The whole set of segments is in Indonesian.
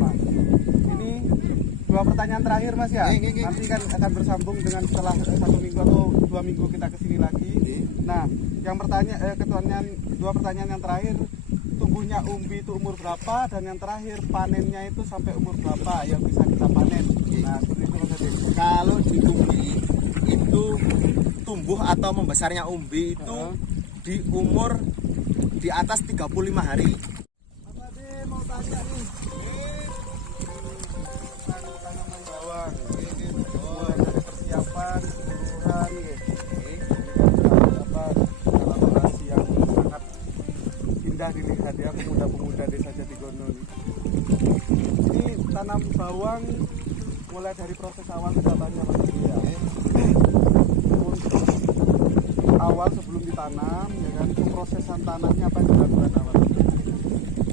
Nah, ini dua pertanyaan terakhir Mas ya. Nanti kan akan bersambung dengan setelah 1 minggu atau 2 minggu kita kesini lagi. Nah, yang dua pertanyaan yang terakhir, tumbuhnya umbi itu umur berapa, dan yang terakhir panennya itu sampai umur berapa yang bisa kita panen. Nah, seperti itu Mas Adi. Kalau di umbi itu tumbuh atau membesarnya umbi itu di umur di atas 35 hari. Mas Adi mau tanya nih. Tanaman bawang. Mulai dari persiapan, keseluruhan, kolaborasi yang sangat indah dilihat ya, pemuda-pemuda desa Jatigono. Ini tanam bawang mulai dari proses awal ke datanya Mas Adi ya. Untuk awal sebelum ditanam ya kan, pemrosesan tanahnya apa yang dilakukan awal?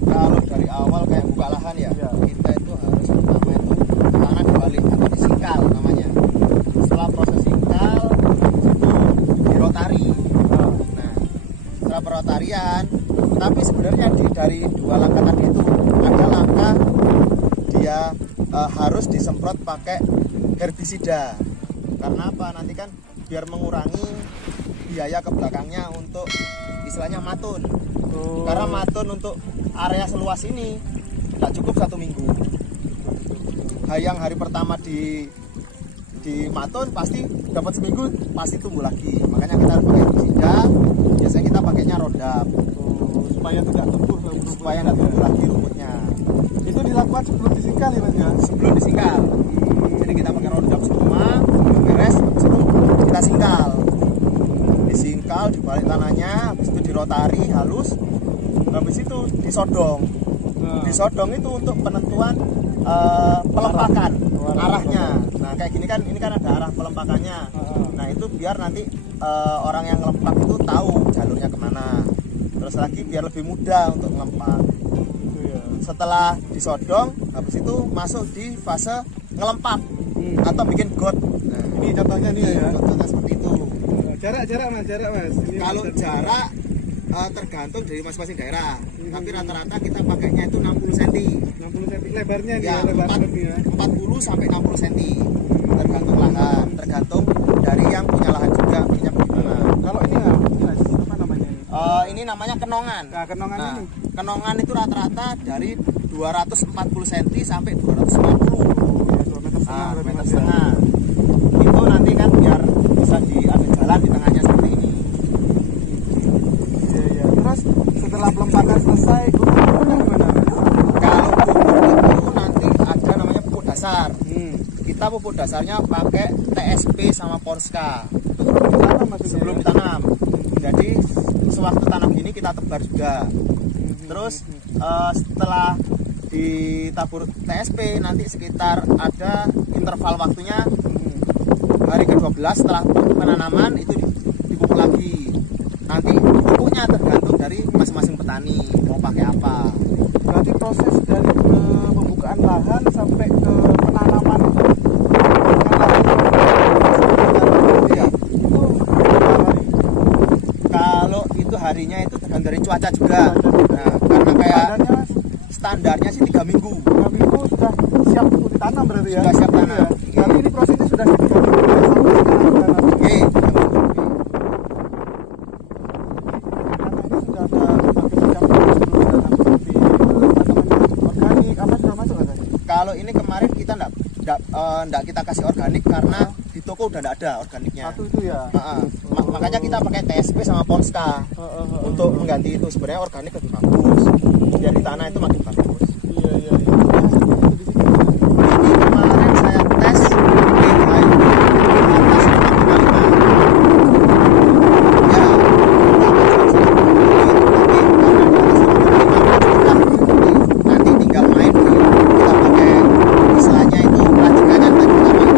Kalau dari awal kayak buka lahan ya, kita itu harus pertama itu tanah dibalik atau disingkal namanya. Setelah proses singkal itu dirotari. Nah, setelah perotarian, tapi sebenarnya dari dua langkah tadi itu ada langkah dia harus disemprot pakai herbisida. Karena apa? Nanti kan biar mengurangi biaya ke belakangnya untuk istilahnya matun. Karena matun untuk area seluas ini tidak cukup 1 minggu. Yang hari pertama di matun pasti dapat seminggu pasti tumbuh lagi. Makanya kita harus pakai herbisida. Biasanya kita pakainya Roundup Supaya tidak tumbuh lagi rumputnya. Itu dilakukan sebelum disingkal ya Mas ya? Sebelum disingkal. Jadi kita pakai Roundup semua, beres, habis itu kita singkal. Disingkal di balik tanahnya, habis itu dirotari halus, habis itu disodong. Disodong itu untuk penentuan pelempakan arahnya. Nah kayak gini kan, ini kan ada arah pelempakannya. Nah itu biar nanti orang yang ngelempak itu tahu jalurnya kemana. Terus lagi biar lebih mudah untuk ngelempak. Setelah disodong, habis itu masuk di fase ngelempak atau bikin got. Nah, ini contohnya nih ya. Contohnya seperti itu. Jarak mas. Ini kalau jarak tergantung dari masing-masing daerah. Tapi rata-rata kita pakainya itu 60 cm. 60 cm lebarnya nih Ya, lebar 40 sampai 60 cm. Tergantung lahan, tergantung dari yang punya lahan juga punya bagaimana. Kalau ini Mas, apa namanya ini? Ini namanya kenongan. Nah, kenongan ini. Kenongan itu rata-rata dari 240 cm sampai 250. Ya, 2 meter setengah. 2 meter setengah. Itu nanti kan biar bisa ada jalan di tengahnya seperti ini. Iya. Terus setelah pelempakan selesai, pupuknya gimana? Kalau pupuk itu nanti ada namanya pupuk dasar. Kita pupuk dasarnya pakai TSP sama Porska sebelum ditanam. Jadi sewaktu tanam ini kita tebar juga. Terus setelah ditabur TSP nanti sekitar ada interval waktunya hari ke-12 setelah penanaman itu dipupuk lagi. Nanti pupuknya tergantung dari masing-masing petani mau pakai apa. Berarti proses dari pembukaan lahan sampai ke penanaman itu berapa hari? Kalau itu harinya itu tergantung dari cuaca juga. Nah, karena kayak standarnya sih 3 minggu. 3 minggu sudah siap untuk ditanam berarti ya? Sudah siap tanam. Berarti ini prosesnya sudah 3 minggu sampai sekarang ditanam. Oke. Sudah ada berbagai macam seperti organik apa sudah masuk kan? Kalau ini kemarin kita enggak kita kasih organik karena di toko udah enggak ada organiknya. Satu itu ya. Makanya kita pakai TSP sama Porska untuk mengganti itu. Sebenarnya organik lebih bagus. Biar di tanah itu makin bagus. Iya. Ini kemarin saya tes pH itu di atas 5,5. Ya, nanti tinggal main kita pakai istilahnya itu racikan yang tadi kita main.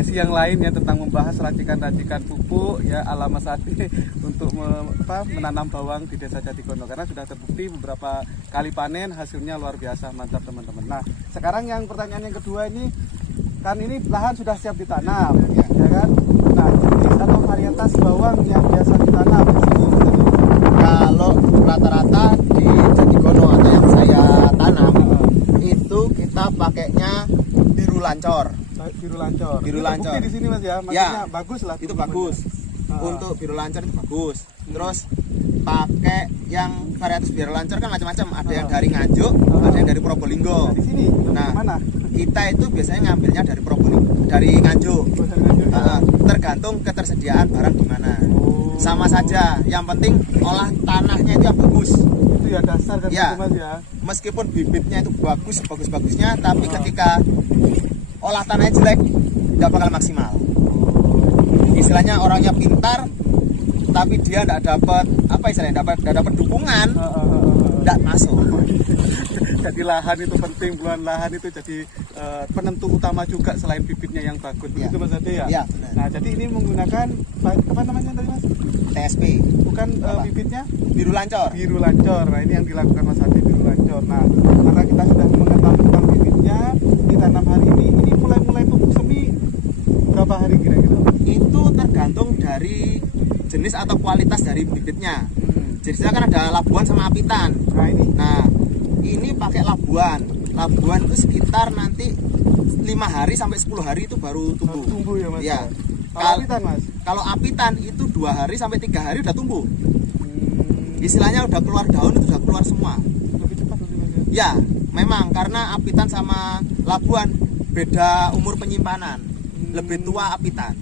Sesi yang lain ya tentang membahas racikan-racikan pupuk ya ala Mas Adi untuk menanam bawang di Desa Jatigono, karena sudah terbukti beberapa kali panen hasilnya luar biasa, mantap teman-teman. Nah sekarang yang pertanyaan yang kedua ini kan ini lahan sudah siap ditanam ya kan. Nah jenis atau varietas bawang yang biasa ditanam di sini pakainya biru lancor. Biru lancor. Biru Itu lancor. terbukti di sini Mas ya. Maksudnya bagus lah. Itu teman-teman bagus. ya. Untuk biru lancor itu bagus. Terus pakai yang varietas biru lancor kan macam-macam. Ada yang dari Nganjuk, ada yang dari Probolinggo. Di sini. Nah, Mana? kita itu biasanya ngambilnya dari Probolinggo, dari Nganjuk. Tergantung ketersediaan barang di mana. Sama saja, yang penting olah tanahnya itu yang bagus. Itu ya dasar kan Ya. itu Mas ya. Meskipun bibitnya itu bagus-bagusnya, tapi ketika olah tanahnya jelek, nggak bakal maksimal. Istilahnya orangnya pintar, tapi dia nggak dapat apa istilahnya, nggak dapat dukungan, nggak masuk. Jadi lahan itu penting, bulan lahan itu jadi penentu utama juga selain bibitnya yang bagus. Ya. Itu Mas Ade ya. Ya, benar. Nah, jadi ini menggunakan apa namanya tadi Mas? TSP, Bukan Apa? bibitnya biru lancor. biru lancor. Nah, ini yang dilakukan Mas Ade, biru lancor. Nah, karena kita sudah mengetahui tentang bibitnya, ditanam hari ini mulai tumbuh semi berapa hari kira-kira? Itu tergantung dari jenis atau kualitas dari bibitnya. Jadi kan ada labuan sama apitan. Nah, Ini pakai labuan. Labuan itu sekitar nanti 5 hari sampai 10 hari itu baru tumbuh. tumbuh ya Mas. Ya. Kalau apitan Mas. Kalau apitan itu 2 hari sampai 3 hari udah tumbuh. Istilahnya udah keluar daun, itu udah keluar semua. Lebih cepat Mas ya. Ya, memang karena apitan sama labuan beda umur penyimpanan. Lebih tua apitan.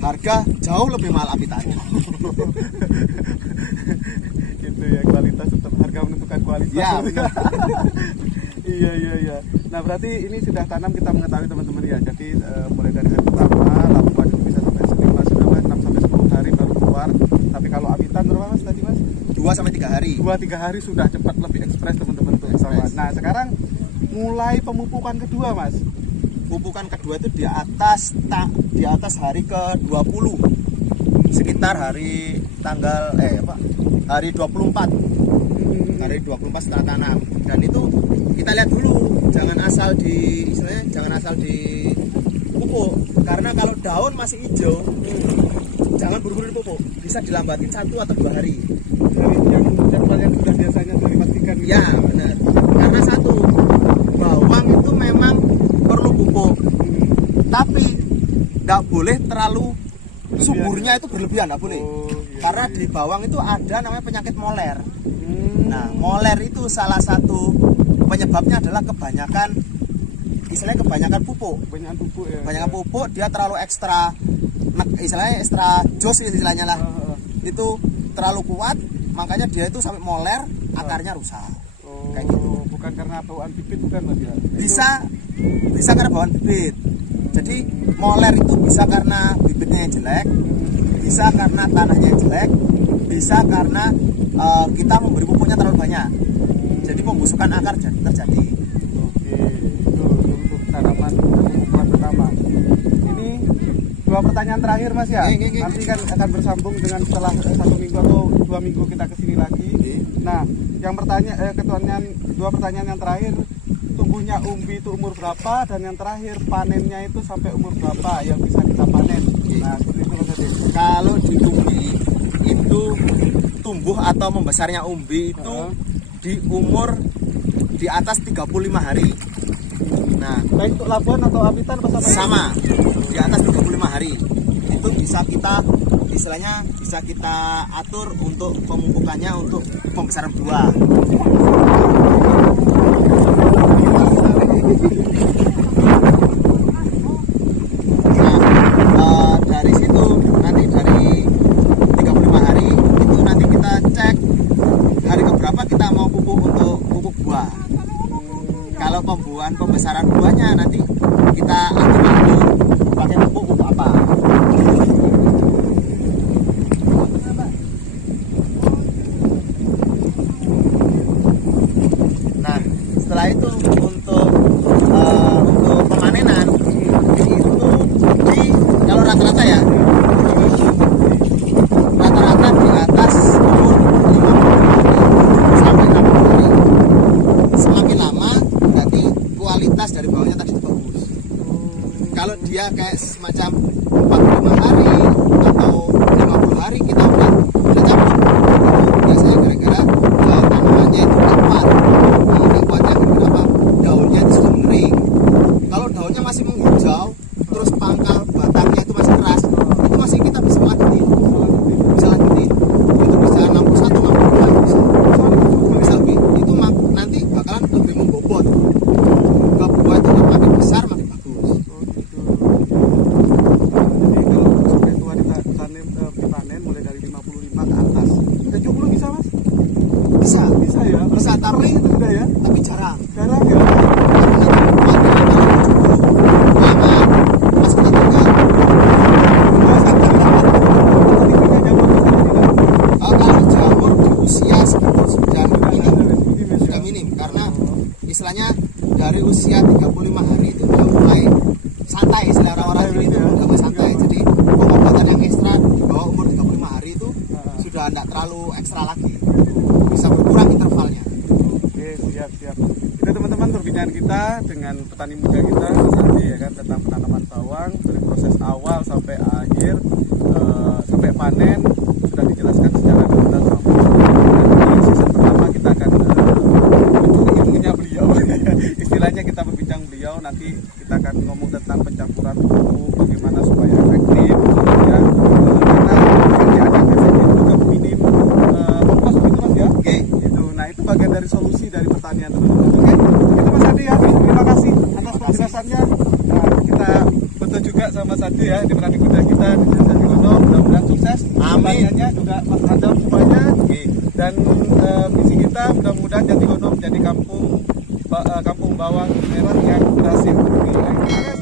Harga jauh lebih mahal apitan. Gitu ya, kualitas tetap harga menentukan kualitas. Ya, benar. Iya. Nah, berarti ini sudah tanam, kita mengetahui teman-teman ya. Jadi mulai dari hari pertama labuan itu bisa sampai 6 sampai 10 hari baru keluar. Tapi kalau apitan berapa Mas tadi Mas? 2 sampai 3 hari. 2-3 hari sudah cepat, lebih ekspres teman-teman tuh. Ekspres. Nah, sekarang mulai pemupukan kedua Mas. Pupukan kedua itu di atas hari ke-20. Sekitar hari tanggal hari 24. Hari 24 setelah tanam. Dan itu kita lihat dulu, jangan asal di pupuk. Karena kalau daun masih hijau, jangan buru-buru dipupuk. Bisa dilambatin 1 atau 2 hari. Dari yang sudah biasanya dipastikan. Ya, benar. Karena satu, bawang itu memang perlu pupuk. Tapi nggak boleh terlalu suburnya itu berlebihan, nggak boleh. Karena di bawang itu ada namanya penyakit moler. Nah, moler itu salah satu penyebabnya adalah kebanyakan pupuk. Kebanyakan pupuk ya. Kebanyakan pupuk, dia terlalu ekstra jos istilahnya lah. Itu terlalu kuat, makanya dia itu sampai moler, akarnya rusak. Kayak gitu. Bukan karena bawaan bibit bukan Mas ya? Bisa karena bawaan bibit. Jadi moler itu bisa karena bibitnya yang jelek, bisa karena tanahnya yang jelek, bisa karena kita memberi pupuknya terlalu banyak. Jadi pembusukan akar terjadi. Oke, itu untuk tanaman pemupukan pertama. Ini 2 pertanyaan terakhir Mas ya. Nanti kan akan bersambung dengan setelah 1 minggu atau 2 minggu kita kesini lagi. Nah, yang 2 pertanyaan yang terakhir, tumbuhnya umbi itu umur berapa, dan yang terakhir panennya itu sampai umur berapa yang bisa kita panen. Nah, seperti itu Mas Ade. Kalau di umbi itu tumbuh atau membesarnya umbi itu di umur di atas 35 hari. Nah, Baik untuk labuan atau apitan apa sama di atas 35 hari. Itu bisa kita atur untuk pemupukannya untuk pembesaran buah. Nah, dari situ nanti dari 35 hari itu nanti kita cek hari keberapa kita mau pupuk untuk pupuk buah. Kalau pembesaran buahnya nanti kita atur lagi pakai pupuk apa. Nah, setelah itu untuk pemanenan itu kalau rata-rata ya, rata-rata di atas umur 50 sampai 60 hari. Semakin lama berarti kualitas dari bawahnya tadi itu bagus. Kalau dia kayak semacam 45 hari atau 50 hari kita udah cabut, biasanya gara-gara tanamannya itu udah kuat. Nah, udah kuatnya kenapa? Daunnya 70 bisa mas? Bisa, Bisa ya? bisa tapi Udah ya? jarang. Jarang ya? Mas kita juga kalau jamur di usia segitu sudah minim karena istilahnya dari usia 35 hari itu udah mulai santai, istilah orang-orang sini itu udah mulai santai. Jadi pengobatan yang ekstra di bawah umur 35 hari itu sudah tidak terlalu ekstra lagi, bisa berkurang intervalnya. Oke, siap. Itu teman-teman perbincangan kita dengan petani muda kita Mas Andi ya kan, tentang penanaman bawang dari proses awal sampai akhir sampai panen sudah dijelaskan secara detail sama Mas Andi. Dan di season pertama kita akan mencuri ilmunya beliau. Istilahnya kita berbincang beliau, nanti kita akan ngomong tentang pencampuran pupuk, bagaimana supaya efektif ya. Karena yang ada biasanya juga minim kompos gitu mas ya. Oke. Itu, nah itu bagian dari solusi dari pertanian teman-teman. Oke, itu Mas Andi ya. Terima kasih atas penjelasannya. Nah, kita foto juga sama Mas Andi ya, di petani muda kita di Desa Digono. Mudah-mudahan sukses. Amin. Pertaniannya juga Mas Adam semuanya. Oke. Dan visi kita mudah-mudahan Jatigono menjadi kampung bawang merah yang berhasil. Oke, terima kasih.